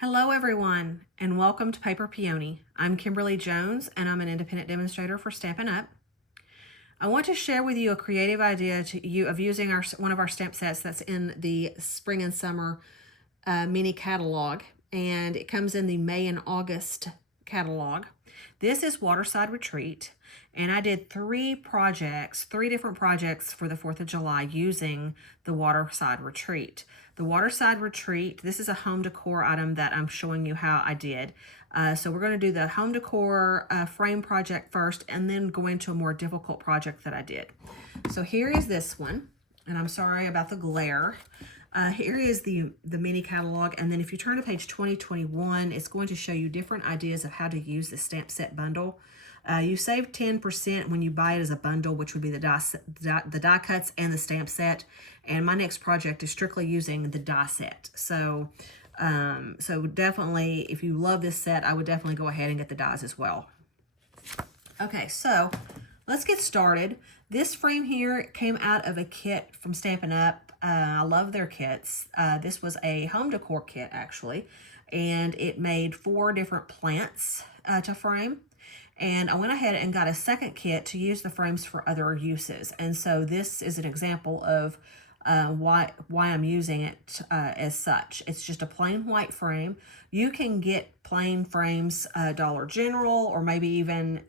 Hello everyone, and welcome to Paper Peony. I'm Kimberly Jones, and I'm an independent demonstrator for Stampin' Up. I want to share with you a creative idea of using one of our stamp sets that's in the spring and summer mini catalog, and it comes in the May and August catalog. This is Waterside Retreat, and I did three different projects for the 4th of July using the Waterside Retreat. The Waterside Retreat, this is a home decor item that I'm showing you how I did. So we're going to do the home decor frame project first, and then go into a more difficult project that I did. So here is this one, and I'm sorry about the glare. Here is the mini catalog, and then if you turn to page 2021, it's going to show you different ideas of how to use the stamp set bundle. You save 10% when you buy it as a bundle, which would be the die cuts and the stamp set. And my next project is strictly using the die set. So definitely, if you love this set, I would definitely go ahead and get the dies as well. Okay, so let's get started. This frame here came out of a kit from Stampin' Up. I love their kits. This was a home decor kit, actually, and it made 4 different plants to frame. And I went ahead and got a second kit to use the frames for other uses. And so this is an example of why I'm using it as such. It's just a plain white frame. You can get plain frames Dollar General, or maybe even,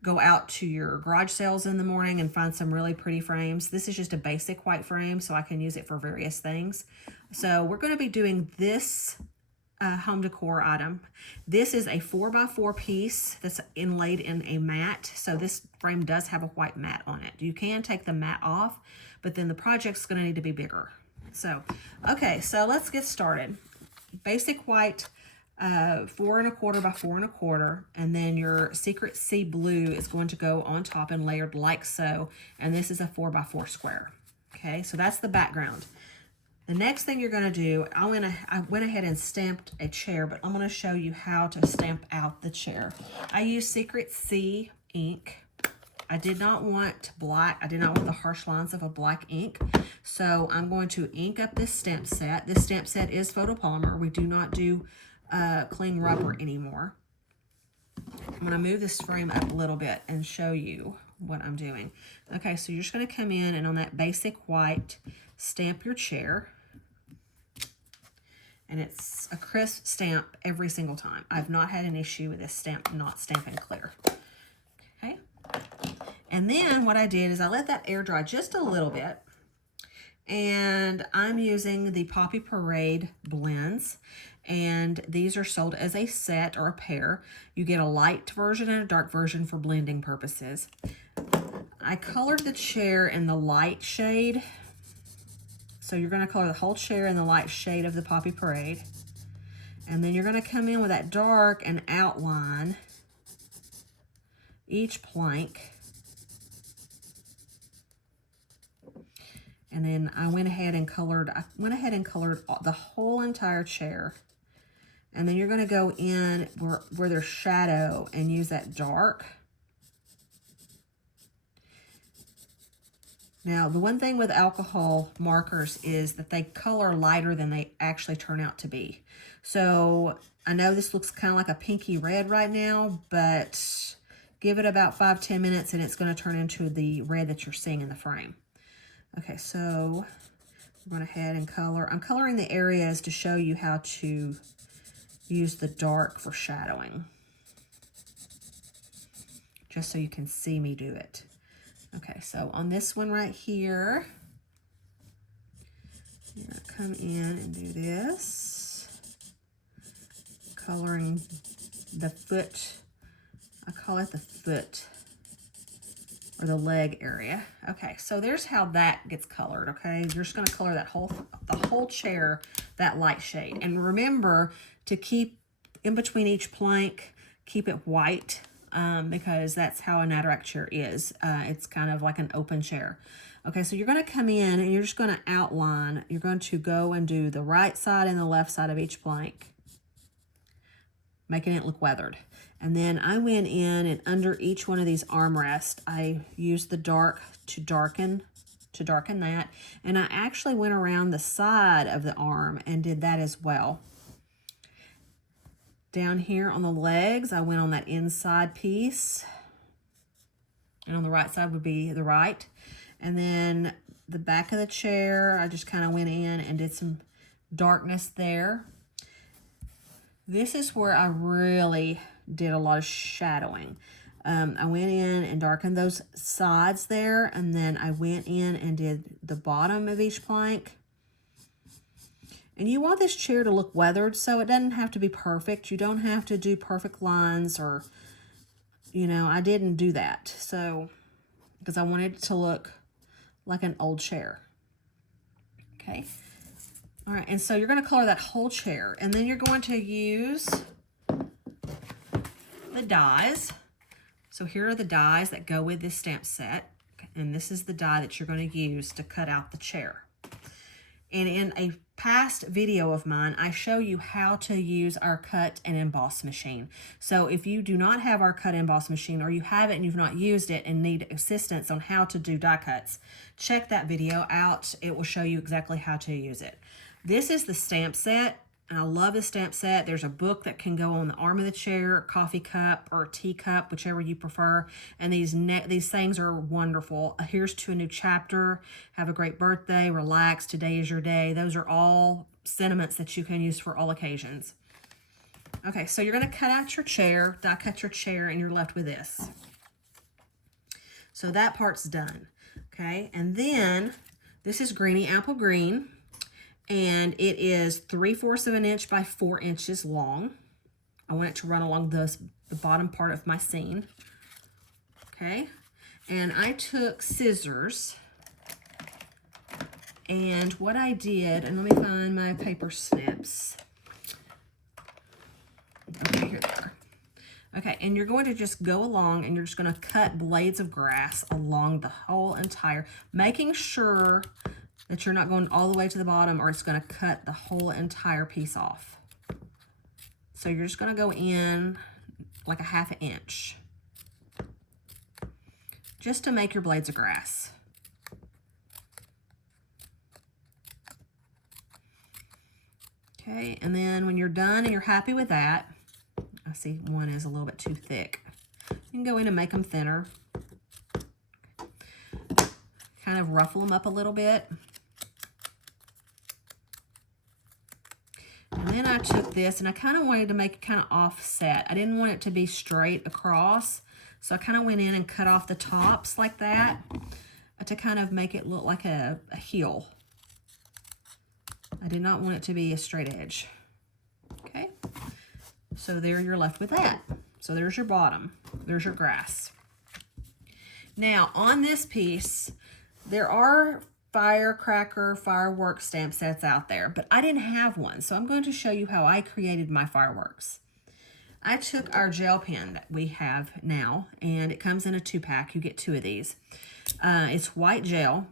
go out to your garage sales in the morning and find some really pretty frames. This is just a basic white frame, so I can use it for various things. So we're going to be doing this home decor item. This is a 4x4 piece that's inlaid in a mat. So this frame does have a white mat on it. You can take the mat off, but then the project's going to need to be bigger. So, okay, so let's get started. Basic white 4 1/4 by 4 1/4, and then your Secret Sea blue is going to go on top and layered like so, and this is a 4x4 square. Okay, so that's the background. The next thing you're going to do, I went ahead and stamped a chair, but I'm going to show you how to stamp out the chair. I used Secret Sea ink. I did not want black. I did not want the harsh lines of a black ink. So I'm going to ink up this stamp set. This stamp set is photopolymer. We do not do cling rubber anymore. I'm going to move this frame up a little bit and show you what I'm doing. Okay, so you're just going to come in and on that basic white, stamp your chair. And it's a crisp stamp every single time. I've not had an issue with this stamp not stamping clear. Okay. And then what I did is I let that air dry just a little bit. And I'm using the Poppy Parade blends. And these are sold as a set or a pair. You get a light version and a dark version for blending purposes. I colored the chair in the light shade. So you're going to color the whole chair in the light shade of the Poppy Parade. And then you're going to come in with that dark and outline each plank. And then I went ahead and colored the whole entire chair. And then you're going to go in where there's shadow and use that dark. Now, the one thing with alcohol markers is that they color lighter than they actually turn out to be. So I know this looks kind of like a pinky red right now, but give it about 5-10 minutes and it's going to turn into the red that you're seeing in the frame. Okay, so I'm going ahead and color. I'm coloring the areas to show you how to use the dark for shadowing, just so you can see me do it. Okay, so on this one right here, you're going to come in and do this, coloring the foot. I call it the foot or the leg area. Okay, so there's how that gets colored. Okay, you're just going to color the whole chair that light shade, and remember to keep in between each plank, keep it white. Because that's how a Natarac chair is. It's kind of like an open chair. Okay, so you're going to come in and you're just going to outline. You're going to go and do the right side and the left side of each plank, making it look weathered. And then I went in and under each one of these armrests, I used the dark to darken to darken that. And I actually went around the side of the arm and did that as well. Down here on the legs, I went on that inside piece. And on the right side would be the right. And then the back of the chair, I just kind of went in and did some darkness there. This is where I really did a lot of shadowing. I went in and darkened those sides there, and then I went in and did the bottom of each plank. And you want this chair to look weathered, so it doesn't have to be perfect. You don't have to do perfect lines or, you know, I didn't do that. So, because I wanted it to look like an old chair. Okay. All right, and so you're going to color that whole chair, and then you're going to use the dies. So here are the dies that go with this stamp set, and this is the die that you're going to use to cut out the chair. And in a past video of mine, I show you how to use our cut and emboss machine. So if you do not have our cut and emboss machine, or you have it and you've not used it and need assistance on how to do die cuts, check that video out. It will show you exactly how to use it. This is the stamp set, and I love the stamp set. There's a book that can go on the arm of the chair, coffee cup, or teacup, whichever you prefer. And these things are wonderful. Here's to a new chapter. Have a great birthday. Relax. Today is your day. Those are all sentiments that you can use for all occasions. Okay, so you're going to cut out your chair, die cut your chair, and you're left with this. So that part's done. Okay, and then this is Greeny Apple Green. And it is 3/4 of an inch by 4 inches long. I want it to run along the bottom part of my scene. Okay, and I took scissors, and what I did, and let me find my paper snips. Okay, here they are. Okay, and you're going to just go along, and you're just going to cut blades of grass along the whole entire, making sure that you're not going all the way to the bottom, or it's going to cut the whole entire piece off. So you're just going to go in like a 1/2 inch, just to make your blades of grass. Okay, and then when you're done and you're happy with that, I see one is a little bit too thick. You can go in and make them thinner. Kind of ruffle them up a little bit. And then I took this, and I kind of wanted to make it kind of offset. I didn't want it to be straight across, so I kind of went in and cut off the tops like that to kind of make it look like a heel. I did not want it to be a straight edge. Okay, so there you're left with that. So there's your bottom. There's your grass. Now on this piece, there are fireworks stamp sets out there, but I didn't have one, so I'm going to show you how I created my fireworks. I took our gel pen that we have now, and it comes in a 2-pack. You get 2 of these. It's white gel,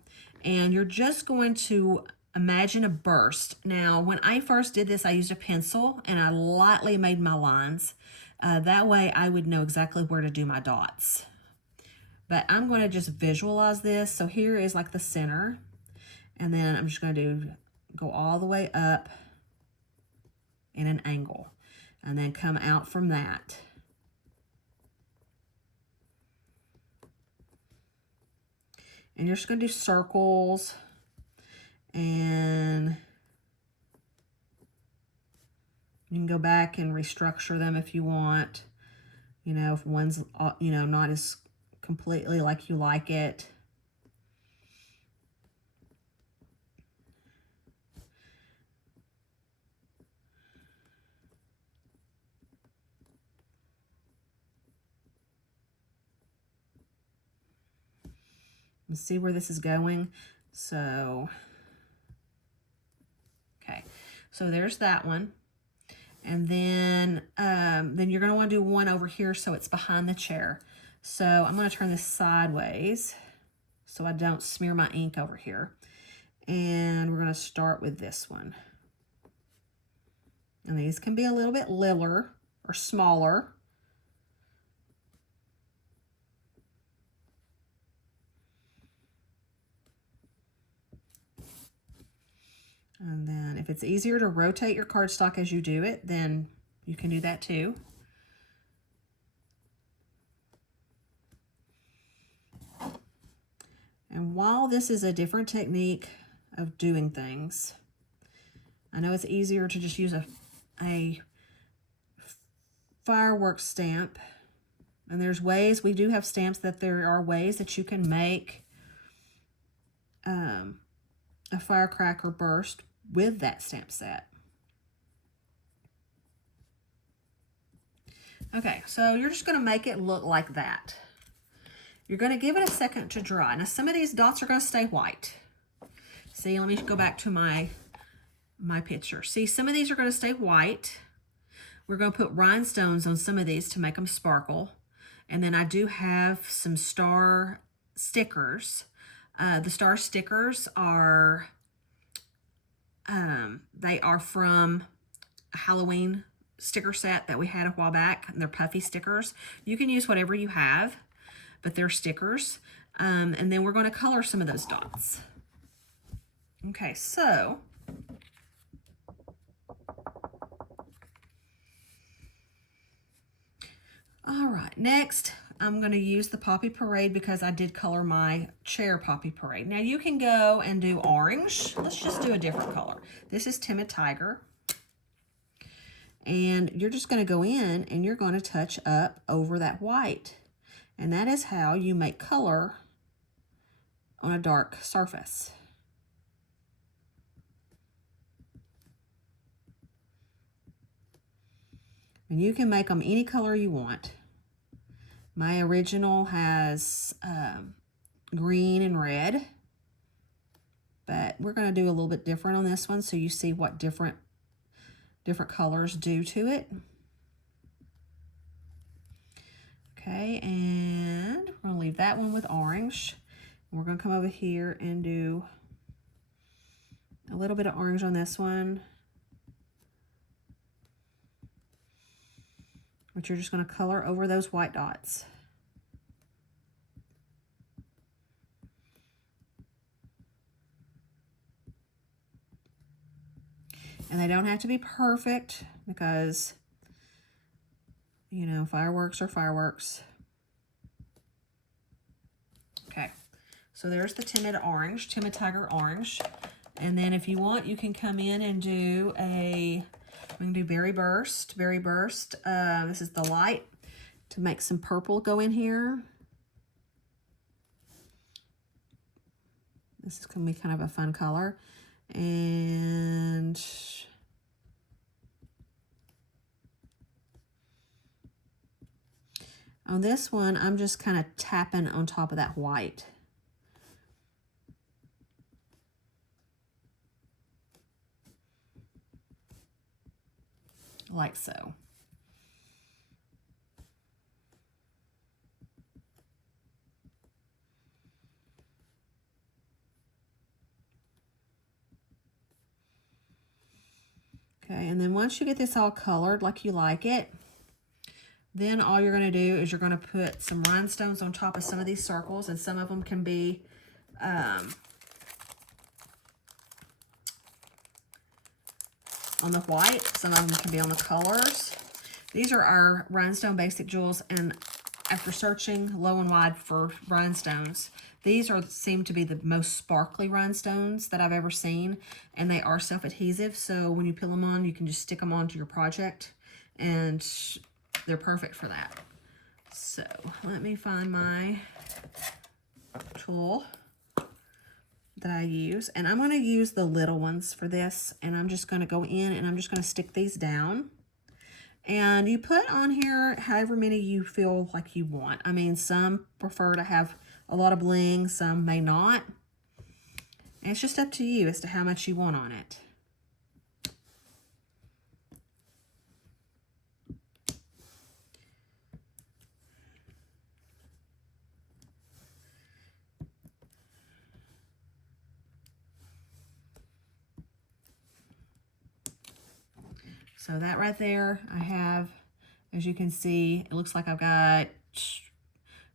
and you're just going to imagine a burst. Now, when I first did this, I used a pencil, and I lightly made my lines. That way, I would know exactly where to do my dots. But I'm going to just visualize this. So here is like the center. And then I'm just going to go all the way up in an angle. And then come out from that. And you're just going to do circles. And you can go back and restructure them if you want. You know, if one's, you know, not as completely like you like it. Let's see where this is going. So, okay, so there's that one. And then you're going to want to do one over here so it's behind the chair. So I'm going to turn this sideways so I don't smear my ink over here. And we're going to start with this one. And these can be a little bit littler or smaller. And then if it's easier to rotate your cardstock as you do it, then you can do that too. And while this is a different technique of doing things, I know it's easier to just use a fireworks stamp. And there's ways, we do have stamps that there are ways that you can make a firecracker burst with that stamp set. Okay, so you're just going to make it look like that. You're going to give it a second to dry. Now some of these dots are going to stay white. See, let me go back to my picture. See, some of these are going to stay white. We're going to put rhinestones on some of these to make them sparkle. And then I do have some star stickers. The star stickers are, they are from a Halloween sticker set that we had a while back. And they're puffy stickers. You can use whatever you have, but they're stickers. And then we're going to color some of those dots. Okay, so all right, next I'm going to use the Poppy Parade because I did color my chair Poppy Parade. Now you can go and do orange. Let's just do a different color. This is Timid Tiger. And you're just going to go in and you're going to touch up over that white. And that is how you make color on a dark surface. And you can make them any color you want. My original has green and red, but we're going to do a little bit different on this one so you see what different colors do to it. Okay, and we're going to leave that one with orange. We're going to come over here and do a little bit of orange on this one. But you're just going to color over those white dots. And they don't have to be perfect because, you know, fireworks are fireworks. Okay, so there's the Timid Tiger Orange. And then if you want, you can come in and do we can do Berry Burst. This is the light to make some purple go in here. This is going to be kind of a fun color. And on this one, I'm just kind of tapping on top of that white. Like so. Okay, and then once you get this all colored like you like it, then all you're going to do is you're going to put some rhinestones on top of some of these circles, and some of them can be on the white, some of them can be on the colors. These are our rhinestone basic jewels, and after searching low and wide for rhinestones, these seem to be the most sparkly rhinestones that I've ever seen, and they are self-adhesive, so when you peel them on, you can just stick them onto your project, and they're perfect for that. So let me find my tool that I use, and I'm going to use the little ones for this, and I'm just going to go in and I'm just going to stick these down. And you put on here however many you feel like you want. I mean, some prefer to have a lot of bling, some may not. And it's just up to you as to how much you want on it. So that right there, I have, as you can see, it looks like I've got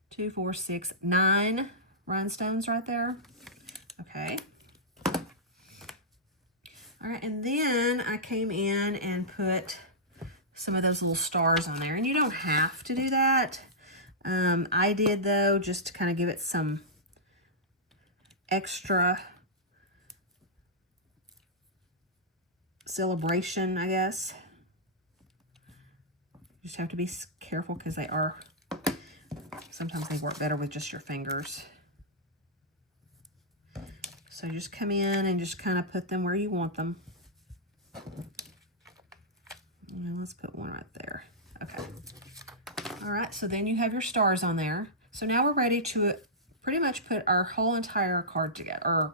2, 4, 6, 9 rhinestones right there. Okay. All right, and then I came in and put some of those little stars on there. And you don't have to do that. I did, though, just to kind of give it some extra celebration, I guess. You just have to be careful because they are, sometimes they work better with just your fingers. So just come in and just kind of put them where you want them. And let's put one right there. Okay. All right, so then you have your stars on there. So now we're ready to pretty much put our whole entire card together, or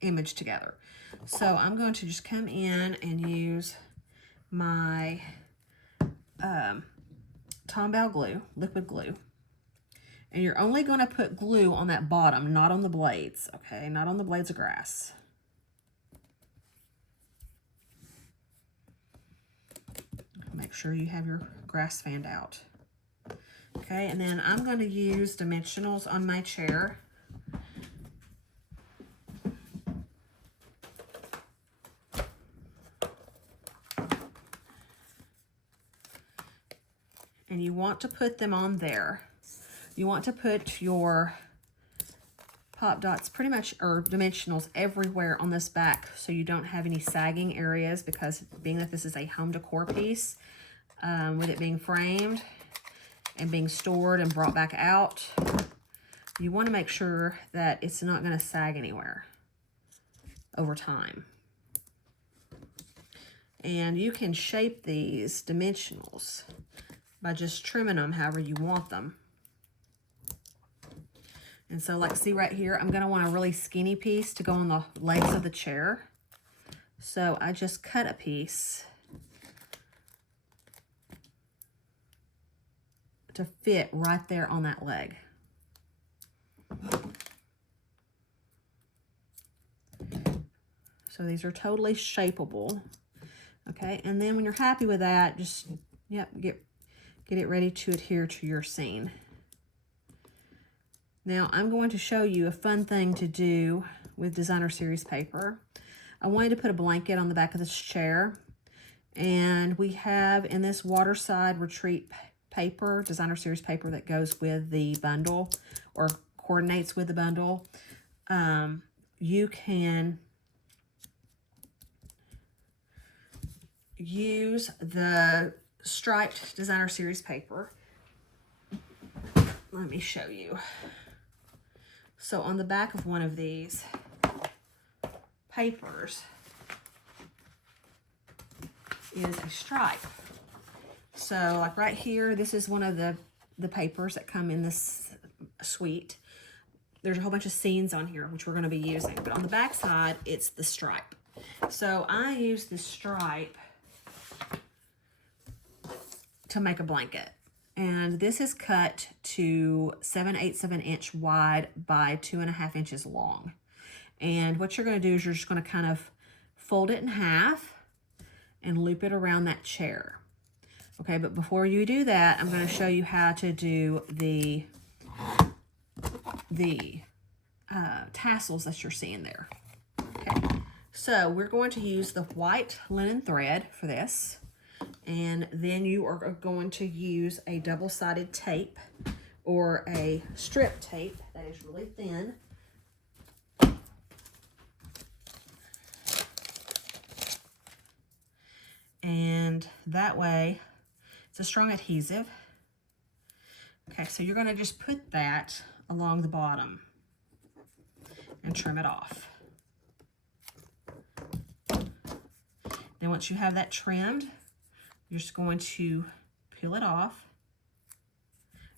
image together. So I'm going to just come in and use my Tombow glue, liquid glue. And you're only going to put glue on that bottom, not on the blades, okay? Not on the blades of grass. Make sure you have your grass fanned out. Okay, and then I'm going to use dimensionals on my chair. And you want to put them on there. You want to put your pop dots pretty much, or dimensionals, everywhere on this back so you don't have any sagging areas, because being that this is a home decor piece, with it being framed and being stored and brought back out, you want to make sure that it's not going to sag anywhere over time. And you can shape these dimensionals by just trimming them however you want them. And so, like, see right here, I'm going to want a really skinny piece to go on the legs of the chair. So I just cut a piece to fit right there on that leg. So these are totally shapeable. Okay, and then when you're happy with that, just, yep, get it ready to adhere to your scene. Now, I'm going to show you a fun thing to do with designer series paper. I wanted to put a blanket on the back of this chair, and we have in this Waterside Retreat paper, designer series paper, that goes with the bundle or coordinates with the bundle. You can use the striped designer series paper. Let me show you. So on the back of one of these papers is a stripe. So like right here, this is one of the papers that come in this suite. There's a whole bunch of scenes on here, which we're going to be using. But on the back side, it's the stripe. So I use the stripe to make a blanket. And this is cut to 7/8 of an inch wide by 2.5 inches long. And what you're going to do is you're just going to kind of fold it in half and loop it around that chair. Okay, but before you do that, I'm going to show you how to do the tassels that you're seeing there. Okay, so we're going to use the white linen thread for this, and then you are going to use a double-sided tape or a strip tape that is really thin. And that way, it's a strong adhesive. Okay, so you're going to just put that along the bottom and trim it off. Then once you have that trimmed, you're just going to peel it off.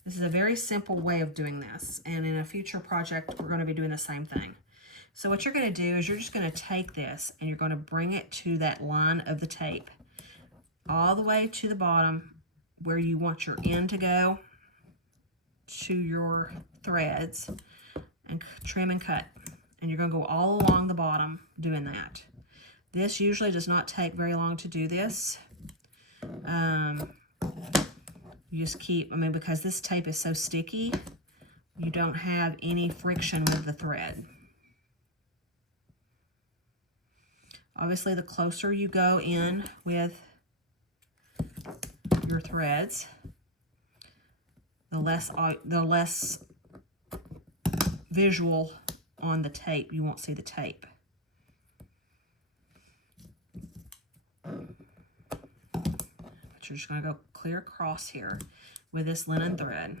This is a very simple way of doing this, and in a future project, we're going to be doing the same thing. So what you're going to do is you're just going to take this and you're going to bring it to that line of the tape, all the way to the bottom where you want your end to go to your threads, and trim and cut. And you're going to go all along the bottom doing that. This usually does not take very long to do this. You just keep, because this tape is so sticky, you don't have any friction with the thread. Obviously, the closer you go in with your threads, the less visual on the tape. You won't see the tape. But you're just going to go clear across here with this linen thread.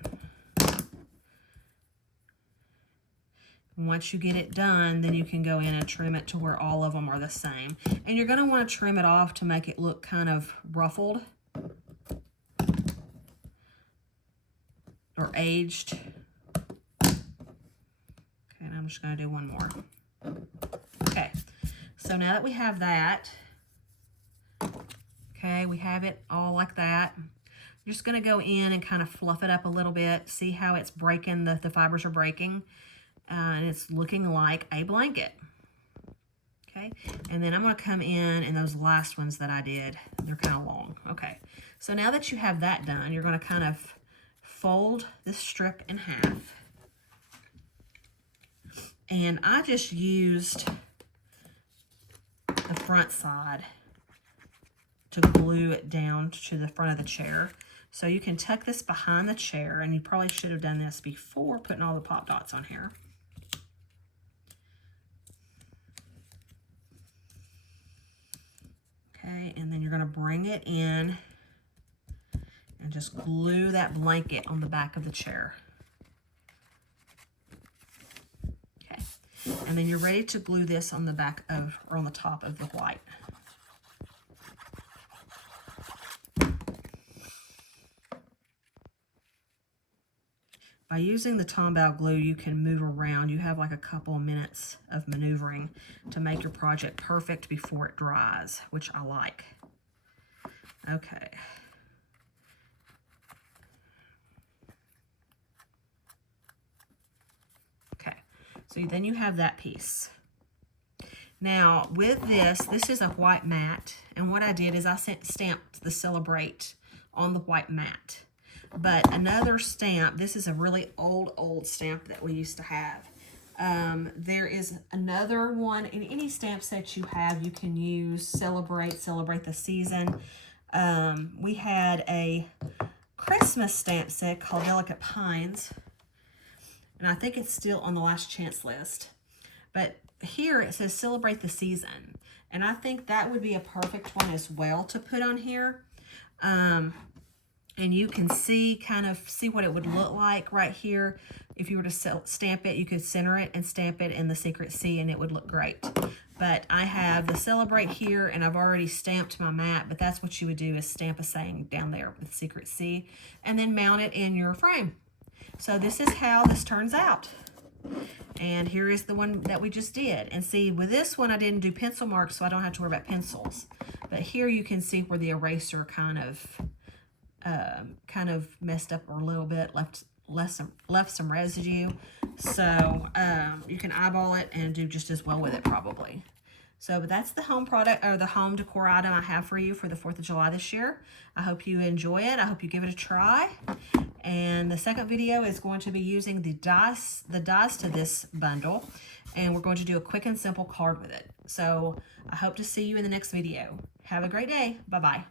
Once you get it done, then you can go in and trim it to where all of them are the same. And you're going to want to trim it off to make it look kind of ruffled or aged. Okay, and I'm just going to do one more. Okay, so now that we have that, okay, we have it all like that. You're just going to go in and kind of fluff it up a little bit. See how it's breaking, the fibers are breaking. And it's looking like a blanket. Okay, and then I'm going to come in, and those last ones that I did, they're kind of long. Okay, so now that you have that done, you're going to kind of fold this strip in half. And I just used the front side to glue it down to the front of the chair. So you can tuck this behind the chair, and you probably should have done this before putting all the pop dots on here. Okay, and then you're going to bring it in and just glue that blanket on the back of the chair. Okay, and then you're ready to glue this on the back of, or on the top of the white. By using the Tombow glue, you can move around. You have like a couple of minutes of maneuvering to make your project perfect before it dries, which I like. Okay. Okay, so then you have that piece. Now, with this is a white mat, and what I did is I stamped the Celebrate on the white mat. But another stamp, this is a really old stamp that we used to have. There is another one, in any stamp set you have, you can use celebrate the season. We had a Christmas stamp set called Delicate Pines, and I think it's still on the last chance list. But here it says celebrate the season, and I think that would be a perfect one as well to put on here. And you can see, kind of see what it would look like right here. If you were to stamp it, you could center it and stamp it in the Secret C, and it would look great. But I have the Celebrate here, and I've already stamped my mat, but that's what you would do, is stamp a saying down there with Secret C, and then mount it in your frame. So this is how this turns out. And here is the one that we just did. And see, with this one, I didn't do pencil marks, so I don't have to worry about pencils. But here you can see where the eraser kind of messed up a little bit, left some residue. So you can eyeball it and do just as well with it probably. So, but that's the home product, or the home decor item I have for you for the 4th of July this year. I hope you enjoy it. I hope you give it a try. And the second video is going to be using the dies to this bundle, and we're going to do a quick and simple card with it. So I hope to see you in the next video. Have a great day. Bye-bye.